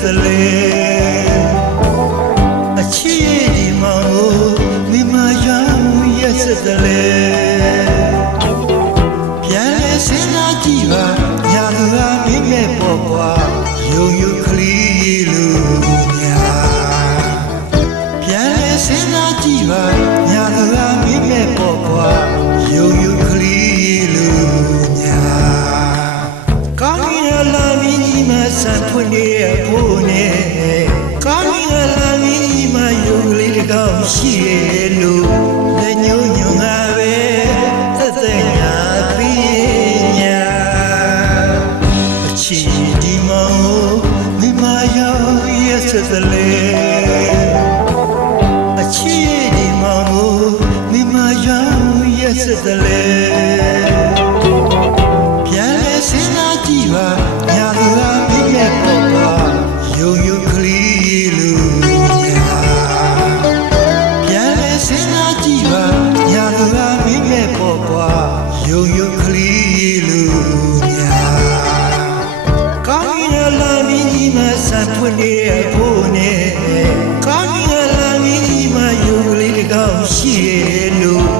စလေအချီဒီမောင်မိမရောင်ရက်စစလေပြန်လဲစဉ်းစားကြည့်ပါ လေးတကောင်းရှိရဲ့လို့လက်ညှိုးညွန်ငါပဲသက်သက်ညာပြီးညာအချီဒီမောင်မိမရောက်ရဲ့ဆက်စလေအချီဒီမောင်မိမရောက်ရဲ့ဆက်စလေပြန်လဲစဉ်းစားကြည့်ပါ စဉ်းစားကြည့်ပါညာသူကပြည့်ရဲ့ပေါ်ပါယုံယုံကလေးလူညာကောင်းကင်လာမင်းကြီးမဆန်ဖွင့်နေဖို့နဲ့ကောင်းကင်လာမင်းကြီးမယုံလေးတကောင်းရှိရဲ့လို့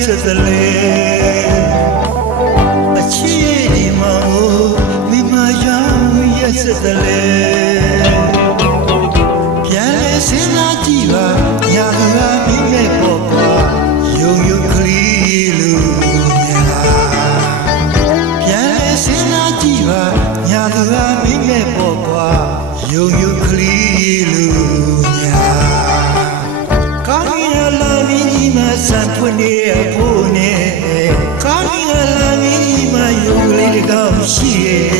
ရောက်ရက်စသလေအချီဒီမောင်မိမရောက်ရက်စသလေပြန်လဲစဉ်းစားကြည့်ပါညာကမိမဲ့ပေါ်ကွာယုံယုံကလေးလူညာပြန်လဲစဉ်းစားကြည့်ပါညာကမိမဲ့ပေါ်ကွာယုံယုံကလေးလူညာကောင်းကင်လာမင်းကြီးမဆန်ဖွင့်နေ ဖို့